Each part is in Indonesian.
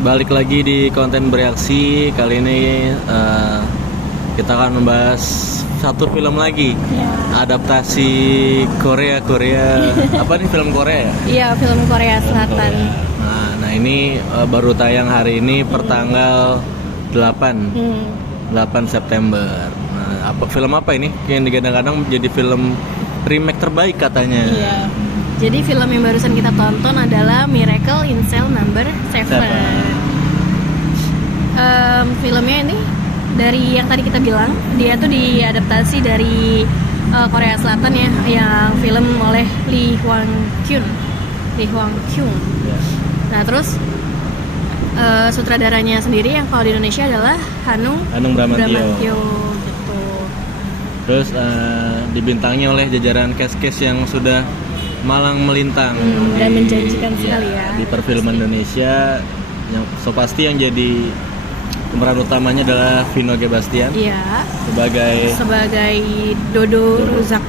balik lagi di konten bereaksi. Kali ini kita akan membahas satu film lagi, adaptasi Korea. Apa nih, film Korea ya? Iya, film Korea Selatan. Nah ini baru tayang hari ini pertanggal 8 September. Nah, film apa ini yang digadang-gadang jadi film remake terbaik katanya? Iya. Jadi film yang barusan kita tonton adalah Miracle in Cell Number 7. Filmnya ini dari yang tadi kita bilang, dia tuh diadaptasi dari Korea Selatan ya, yang film oleh Lee Hwang Kyun. Yeah. Nah terus sutradaranya sendiri yang kalau di Indonesia adalah Hanung Bramantyo gitu. Terus dibintangi oleh jajaran cast yang sudah malang melintang dan menjanjikan sekali ya di perfilman Indonesia. Yang pasti yang jadi pemeran utamanya adalah Vino G. Bastian. Iya. Sebagai Dodo Rozak.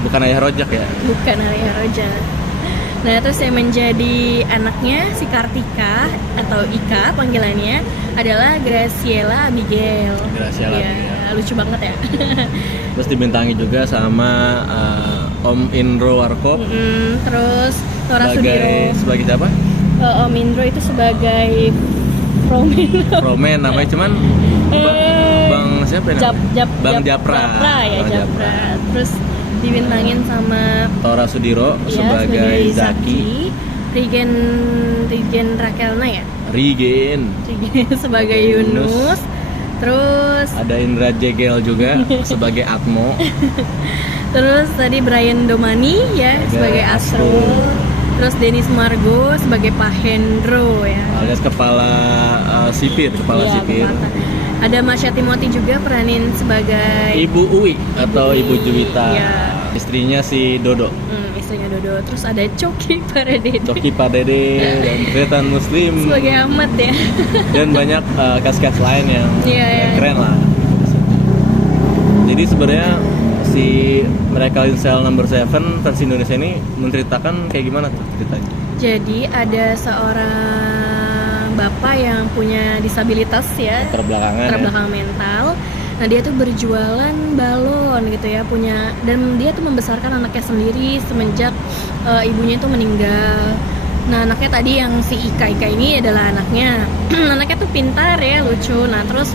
Bukan ayah Rojak ya? Bukan ayah Rojak. Nah terus yang menjadi anaknya si Kartika atau Ika panggilannya adalah Graciela Abigail. Lucu banget ya. Terus dibintangi juga sama Om Indro Warkop. Terus Tora Sudiro. Sebagai siapa? Om Indro itu sebagai Promen namanya, cuman Bang siapa ya? Bang Japra. Japra. Terus dibintangin sama Tora Sudiro sebagai Zaki. Rigen Rakelna ya? Rigen sebagai Yunus. Terus ada Indra Jegel juga sebagai Atmo. Terus tadi Brian Domani ya sebagai Asrul. Terus Denis Margo sebagai Pak Hendro ya. Alias kepala sipir. Ada Masya Timothy juga peranin sebagai Ibu Uwi atau Ibu Juwita. Ya. Istrinya si Dodo. Istrinya Dodo. Terus ada Coki Paredede dan Tretan Muslim sebagai Ahmad ya. Dan banyak cast lain yang keren lah. Jadi sebenarnya si Miracle in Cell Number 7 versi Indonesia ini menceritakan kayak gimana tuh ceritanya? Jadi ada seorang bapak yang punya disabilitas ya, terbelakang mental. Nah dia tuh berjualan balon gitu ya, dan dia tuh membesarkan anaknya sendiri semenjak ibunya itu meninggal. Nah anaknya tadi yang si Ika ini adalah anaknya. Anaknya tuh pintar ya, lucu. Nah terus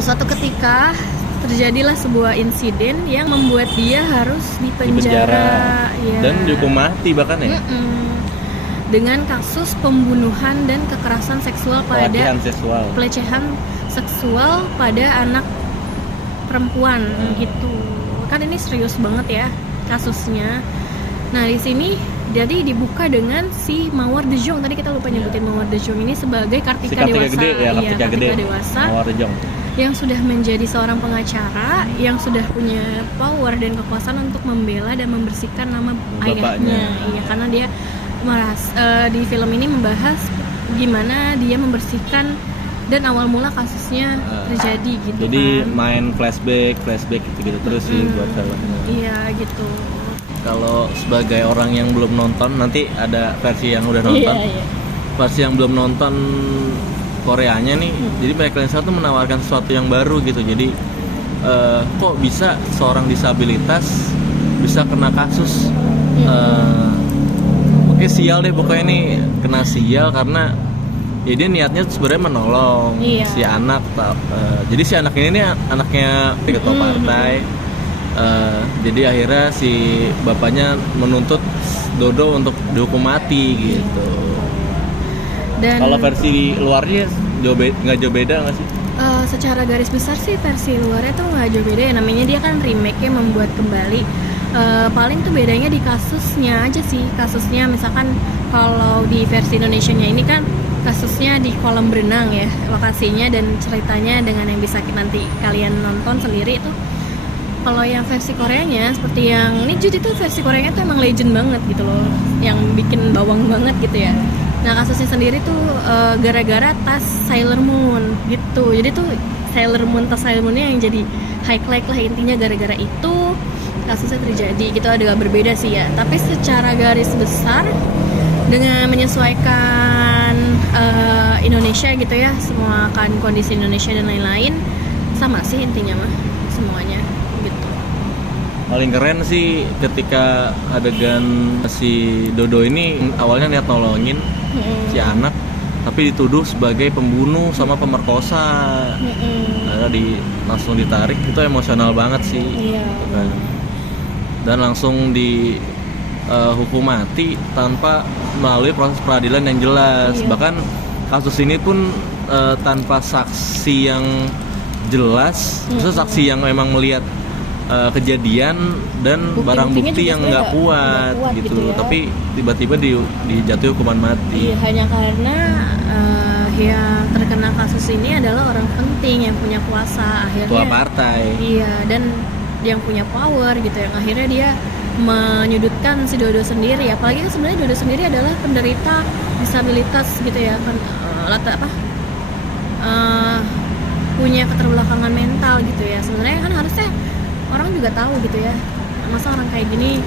suatu ketika terjadilah sebuah insiden yang membuat dia harus dipenjara ya. Dan dihukum mati bahkan ya. Dengan kasus pembunuhan dan kekerasan seksual pelecehan seksual pada anak perempuan gitu. Kan ini serius banget ya kasusnya. Nah di sini jadi dibuka dengan si Mawar De Jong. Tadi kita lupa nyebutin Mawar De Jong ini sebagai Kartika Dewasa. Mawar De Jong yang sudah menjadi seorang pengacara yang sudah punya power dan kekuasaan untuk membela dan membersihkan nama ayahnya. Iya, karena dia di film ini membahas gimana dia membersihkan dan awal mula kasusnya terjadi gitu. Jadi main flashback gitu terus sih buat filmnya. Iya gitu. Kalau sebagai orang yang belum nonton, nanti ada versi yang udah nonton. Versi yang belum nonton Koreanya nih, jadi Miracle in Cell tuh menawarkan sesuatu yang baru gitu. Jadi kok bisa seorang disabilitas bisa kena kasus sial deh pokoknya nih, kena sial karena ya dia niatnya sebenarnya menolong si anak. Jadi si anak ini anaknya ketua partai. Jadi akhirnya si bapaknya menuntut Dodo untuk dihukum mati gitu. Dan kalau versi luarnya nggak jauh beda nggak sih? Secara garis besar sih versi luarnya tuh nggak jauh beda ya. Namanya dia kan remake-nya, membuat kembali. Paling tuh bedanya di kasusnya aja sih. Kasusnya misalkan kalau di versi Indonesianya ini kan kasusnya di kolam berenang ya lokasinya, dan ceritanya dengan yang bisa nanti kalian nonton sendiri itu. Kalau yang versi Koreanya seperti yang ini, jadi tuh versi Koreanya tuh emang legend banget gitu loh, yang bikin bawang banget gitu ya. Nah kasusnya sendiri tuh gara-gara tas Sailor Moon gitu. Jadi tuh tas Sailor Moonnya yang jadi highlight lah intinya, gara-gara itu kasusnya terjadi gitu. Agak berbeda sih ya, tapi secara garis besar dengan menyesuaikan Indonesia gitu ya, semua kan kondisi Indonesia dan lain-lain sama sih intinya mah semuanya gitu. Paling keren sih ketika adegan si Dodo ini awalnya niat nolongin si anak, tapi dituduh sebagai pembunuh sama pemerkosa. Langsung ditarik, itu emosional banget sih. Iya. Gitu kan. Dan langsung hukum mati tanpa melalui proses peradilan yang jelas. Iya. Bahkan kasus ini pun tanpa saksi yang jelas, maksudnya saksi yang memang melihat kejadian dan barang bukti yang nggak kuat gitu ya. Tapi tiba-tiba dijatuhi hukuman mati. Iya, hanya karena yang terkena kasus ini adalah orang penting yang punya kuasa, akhirnya ketua partai. Iya, dan yang punya power gitu, yang akhirnya dia menyudutkan si Dodo sendiri. Apalagi kan sebenarnya Dodo sendiri adalah penderita disabilitas gitu ya, punya keterbelakangan mental gitu ya. Sebenarnya kan harusnya orang juga tahu gitu ya, masa orang kayak gini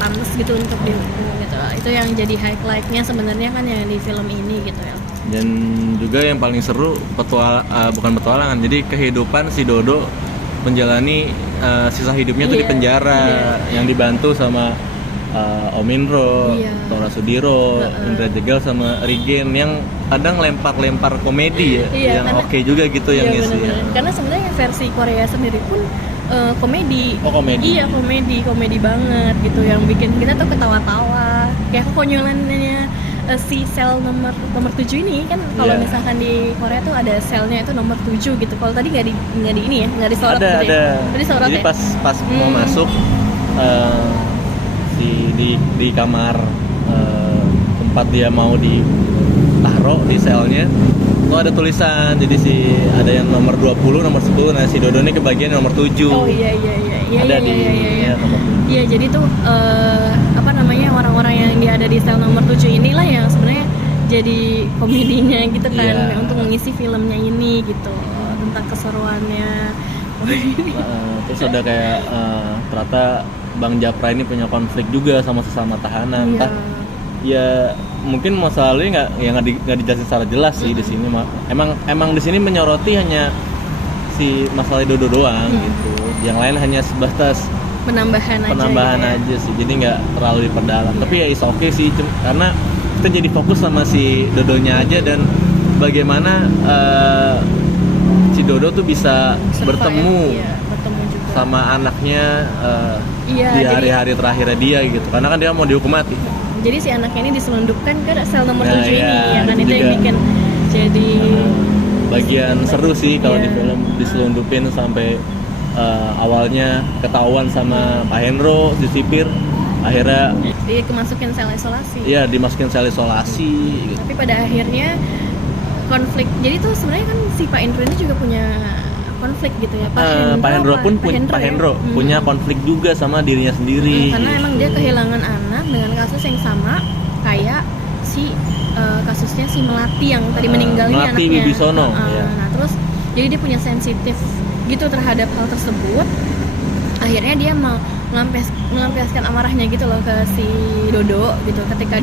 pantas gitu untuk dihukum gitu. Itu yang jadi highlightnya sebenarnya kan yang di film ini gitu ya. Dan juga yang paling seru bukan petualangan, jadi kehidupan si Dodo menjalani sisa hidupnya tuh di penjara, yang dibantu sama Om Indro, Tora Sudiro, Indra Jegal sama Rigen yang kadang lempar-lempar komedi ya, yang oke juga gitu yang ngisi. Ya. Karena sebenarnya versi Korea sendiri pun komedi. Oh, komedi. Iya, komedi banget gitu, yang bikin kita tuh ketawa-tawa. Kayak kekonyolannya si sel nomor 7 ini kan, kalau misalkan di Korea tuh ada selnya itu nomor 7 gitu. Kalau tadi nggak di ini ya, nggak disorot ada, gitu ya. Disorot. Jadi pas mau masuk di kamar tempat dia mau ditaruh di selnya, tuh ada tulisan. Jadi ada yang nomor 20, nomor 10. Nah, si Dodo ini kebagian nomor 7. Oh iya. Ada di nomor 7. Iya, jadi tuh orang-orang yang ada di sel nomor 7 inilah yang sebenarnya jadi komedinya gitu kan, untuk mengisi filmnya ini gitu, tentang keseruannya. Terus ada kayak ternyata Bang Japra ini punya konflik juga sama sesama tahanan. Entah ya mungkin masalahnya nggak dijelasin secara jelas sih di sini. Emang di sini menyoroti hanya si masalah Dodo doang gitu. Yang lain hanya sebatas penambahan aja sih, jadi nggak terlalu diperdalam. Tapi ya is okay sih, karena kita jadi fokus sama si Dodonya aja, dan bagaimana si Dodo tuh bisa bertemu juga sama anaknya di hari-hari terakhirnya dia gitu, karena kan dia mau dihukum mati. Jadi si anaknya ini diselundupkan ke sel nomor 7 ini, ya kan, itu yang bikin jadi bagian seru sih kalau di film, diselundupin sampai awalnya ketahuan sama Pak Hendro, disipir, akhirnya dimasukin sel isolasi. Iya, dimasukin sel isolasi gitu. Tapi pada akhirnya konflik. Jadi tuh sebenarnya kan si Pak Hendro ini juga punya konflik gitu ya. Pak Hendro punya konflik juga sama dirinya sendiri. Karena emang dia kehilangan anak dengan kasus yang sama kayak si kasusnya si Melati yang tadi meninggal ini anaknya. Melati Wibisono. Nah, terus jadi dia punya sensitif gitu terhadap hal tersebut. Akhirnya dia mau melampiaskan amarahnya gitu loh ke si Dodo gitu. Ketika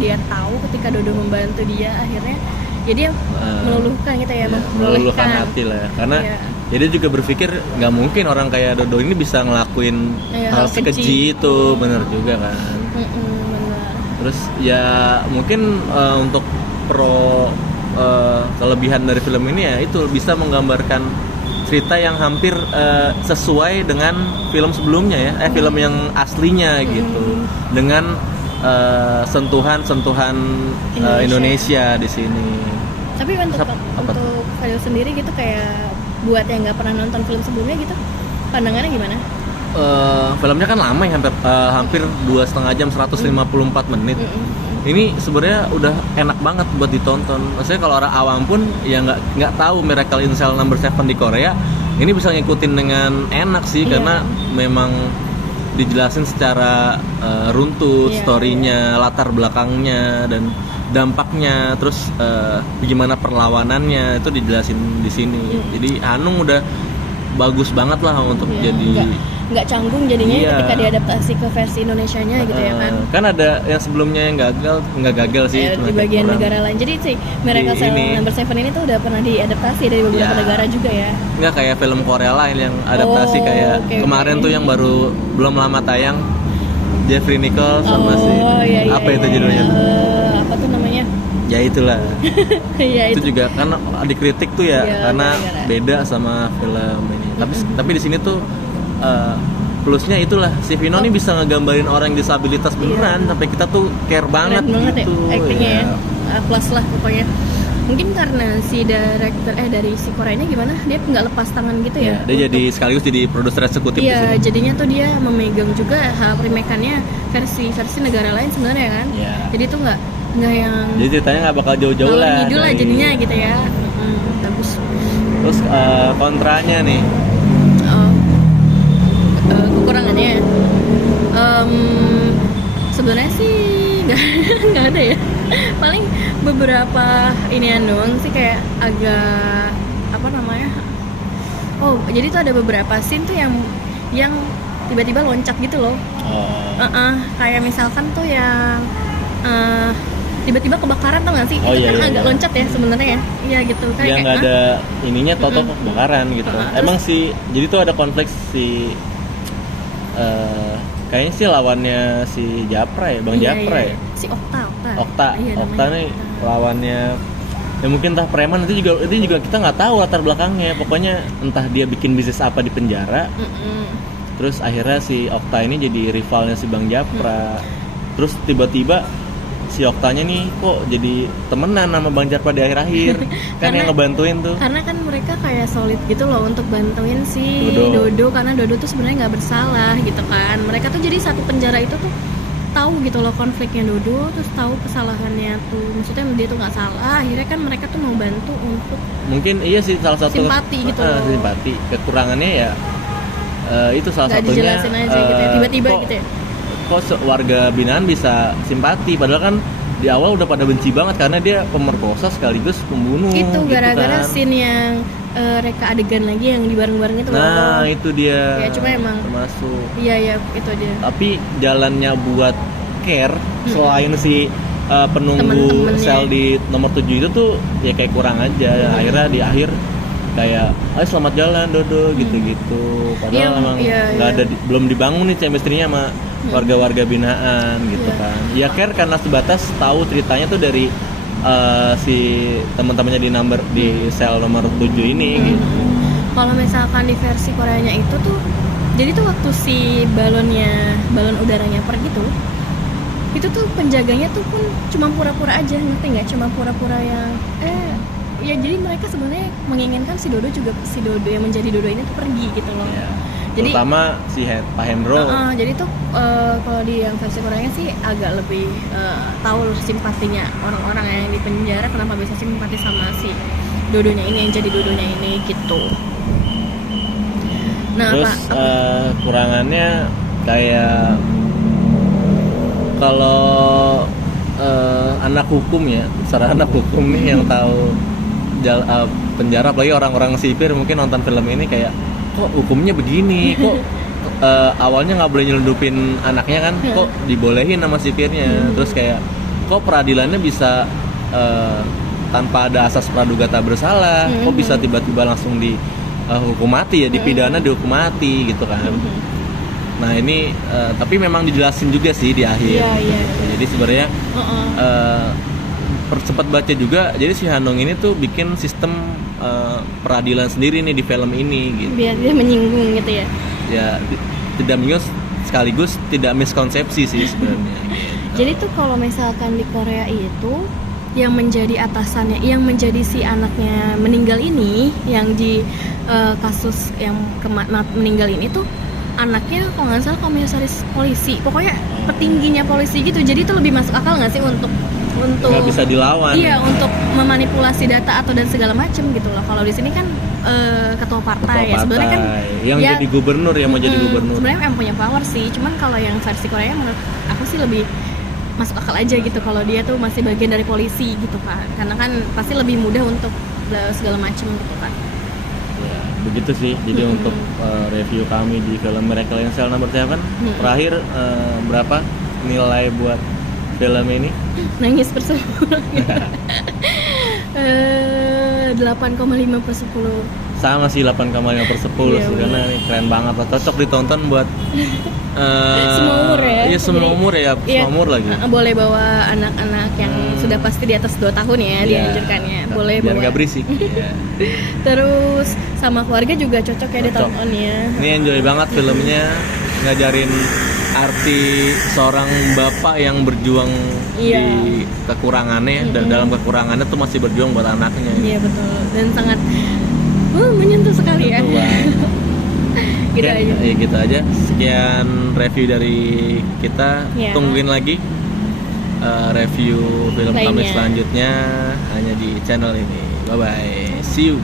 Dodo membantu dia, akhirnya ya dia meluluhkan gitu ya, meluluhkan hati lah ya. Karena dia juga berpikir nggak mungkin orang kayak Dodo ini bisa ngelakuin hal sekeji itu, bener juga kan. Bener. Terus ya mungkin untuk kelebihan dari film ini ya itu bisa menggambarkan cerita yang hampir sesuai dengan film sebelumnya ya, film yang aslinya gitu, dengan sentuhan Indonesia di sini. Tapi untuk Fadil sendiri gitu, kayak buat yang nggak pernah nonton film sebelumnya gitu, pandangannya gimana? Filmnya kan lama ya, hampir 2,5 jam, 154 menit. Ini sebenarnya udah enak banget buat ditonton. Maksudnya kalau orang awam pun ya nggak tahu Miracle in Cell No. 7 di Korea, ini bisa ngikutin dengan enak sih, karena memang dijelasin secara runtut, story-nya, latar belakangnya, dan dampaknya, terus gimana perlawanannya itu dijelasin di sini. Jadi Hanung udah bagus banget lah untuk jadi nggak canggung jadinya Iya. ketika diadaptasi ke versi Indonesianya gitu ya kan. Kan ada yang sebelumnya yang nggak gagal sih, cuma Di kayak bagian kurang. negara lain. Jadi sih Miracle Di Cell ini. Number 7 ini tuh udah pernah diadaptasi dari beberapa Ya. negara juga ya. Nggak kayak film Korea lain yang adaptasi Oh, kayak oke, kemarin oke. tuh yang baru belum lama tayang, Jeffrey Nichols sama si iya, apa iya, itu iya. judulnya? Apa tuh namanya? Ya itulah. Iya Itu juga kan dikritik tuh ya Iya, karena gara-gara. beda sama film ini. Tapi di sini tuh plusnya itulah si Vino nih bisa ngegambarin orang yang disabilitas beneran sampai kita tuh care banget Keren banget gitu. ya actingnya Ya. ya. Plus lah pokoknya. Mungkin karena si director dari si Koreanya gimana, dia nggak lepas tangan gitu ya. Dia jadi sekaligus jadi produser eksekutif di Iya, sini. jadinya tuh dia memegang juga hak remake-annya versi negara lain sebenarnya kan. Iya. Jadi tuh nggak yang Jadi ceritanya nggak bakal jauh-jauh ngalor lah. ngidul lah dari- jadinya gitu ya. Bagus. Terus kontranya nih, Oh, kekurangannya sebenarnya sih nggak ada ya. Paling beberapa inian doang sih kayak agak apa namanya. Oh, jadi tuh ada beberapa scene tuh yang tiba-tiba loncat gitu loh. Kayak misalkan tuh yang tiba-tiba kebakaran, tau gak sih? Oh, Itu iya, kan iya, agak iya. loncat ya sebenarnya ya. Iya gitu kan. yang nggak ada ininya toto kebakaran gitu. Terus- Emang sih, jadi tuh ada konflik si kayaknya sih lawannya si Japra ya, Bang Japra ya. Si Okta. Okta, Iya, namanya Okta nih lawannya ya mungkin entah preman itu juga kita nggak tahu latar belakangnya. Pokoknya entah dia bikin bisnis apa di penjara. Terus akhirnya si Okta ini jadi rivalnya si Bang Japra. Terus tiba-tiba si Oktanya nih kok jadi temenan sama Bang Japra di akhir-akhir. Kan Karena- yang ngebantuin tuh. Karena kan mereka kayak solid gitu loh untuk bantuin si Dodo karena Dodo tuh sebenarnya nggak bersalah gitu kan. Mereka tuh jadi satu penjara itu tuh tahu gitu loh konfliknya Dodo, terus tahu kesalahannya tuh. Maksudnya dia tuh nggak salah. Akhirnya kan mereka tuh mau bantu untuk Mungkin iya sih salah satu Simpati gitu loh. simpati. Kekurangannya ya itu salah nggak satunya dijelasin aja gitu ya, tiba-tiba kok- gitu ya. Kok warga binaan bisa simpati padahal kan di awal udah pada benci banget karena dia pemerkosa sekaligus pembunuh Itu gitu gara-gara kan. scene yang reka adegan lagi yang di bareng-bareng itu Nah loh. itu dia Ya, cuma emang termasuk. Iya itu dia. Tapi jalannya buat care selain si penunggu Temen-temennya. sel di nomor 7 itu tuh ya kayak kurang aja. Akhirnya di akhir kayak ayo selamat jalan Dodo gitu-gitu. Padahal Iya, emang iya, nggak iya. ada belum dibangun nih chemistry-nya sama warga-warga binaan gitu Iya. kan. Ya care karena sebatas tahu ceritanya tuh dari si teman-temannya di sel nomor 7 ini gitu. Kalau misalkan di versi Koreanya itu tuh, jadi tuh waktu si balon udaranya pergi tuh, itu tuh penjaganya tuh pun cuma pura-pura aja, ngerti nggak? Cuma pura-pura yang ya jadi mereka sebenarnya menginginkan si Dodo yang menjadi Dodo ini tuh pergi gitu loh. Ya. Jadi Terutama si Pak Hendro. jadi tuh kalau di yang versi Koreanya sih agak lebih tahu lah simpatinya orang-orang yang di penjara kenapa bisa simpati sama si Dodonya ini yang jadi Dodonya ini gitu. Nah, Terus kurangannya kayak kalau anak hukum ya, secara anak hukum nih yang tahu penjara, apalagi orang-orang sipir mungkin nonton film ini kayak kok hukumnya begini, kok awalnya nggak boleh nyelundupin anaknya kan, kok dibolehin sama sipirnya, terus kayak kok peradilannya bisa tanpa ada asas praduga tak bersalah, kok bisa tiba-tiba langsung hukum mati ya, dipidana dihukum mati gitu kan. Nah ini tapi memang dijelasin juga sih di akhir. Iya. Jadi sebenarnya percepat baca juga. Jadi si Hanung ini tuh bikin sistem peradilan sendiri nih di film ini gitu. Biar dia menyinggung gitu ya. Ya tidak menyinggung sekaligus tidak miskonsepsi sih sebenarnya. Gitu. Jadi tuh kalau misalkan di Korea itu yang menjadi atasannya, yang menjadi si anaknya meninggal ini, yang di kasus yang meninggal ini tuh anaknya kalau nggak salah komisaris polisi, pokoknya petingginya polisi gitu. Jadi itu lebih masuk akal nggak sih untuk nggak bisa dilawan. Iya, untuk memanipulasi data atau dan segala macam gitu loh. Kalau di sini kan ketua partai ya sebenarnya kan yang ya, jadi gubernur yang mau jadi gubernur. Sebenarnya emang punya power sih, cuman kalau yang versi Korea menurut aku sih lebih masuk akal aja gitu kalau dia tuh masih bagian dari polisi gitu kan, karena kan pasti lebih mudah untuk segala macam gitu kan. Ya. begitu sih. Jadi untuk review kami di film Miracle in Cell Number 7 terakhir, berapa nilai buat film ini? Nangis bersama. 8,5/10. Sama sih 8,5/10 Iya, sih, karena ini keren banget lah, cocok ditonton buat semua umur ya. Iya, semua umur ya, semua umur lagi. Boleh bawa anak-anak yang sudah pasti di atas 2 tahun ya, dianjurkannya. Boleh biar bawa. nggak berisik. Iya. Terus sama keluarga juga cocok ya ditonton ya. Ini enjoy banget filmnya, ngajarin arti seorang bapak yang berjuang Iya. di kekurangannya dan dalam kekurangannya tuh masih berjuang buat anaknya. Iya betul, dan sangat menyentuh sekali ya. Gitu Oke, aja. ya gitu aja. Sekian review dari kita. Ya. Tungguin lagi review film kami Lainnya. selanjutnya hanya di channel ini. Bye bye. See you.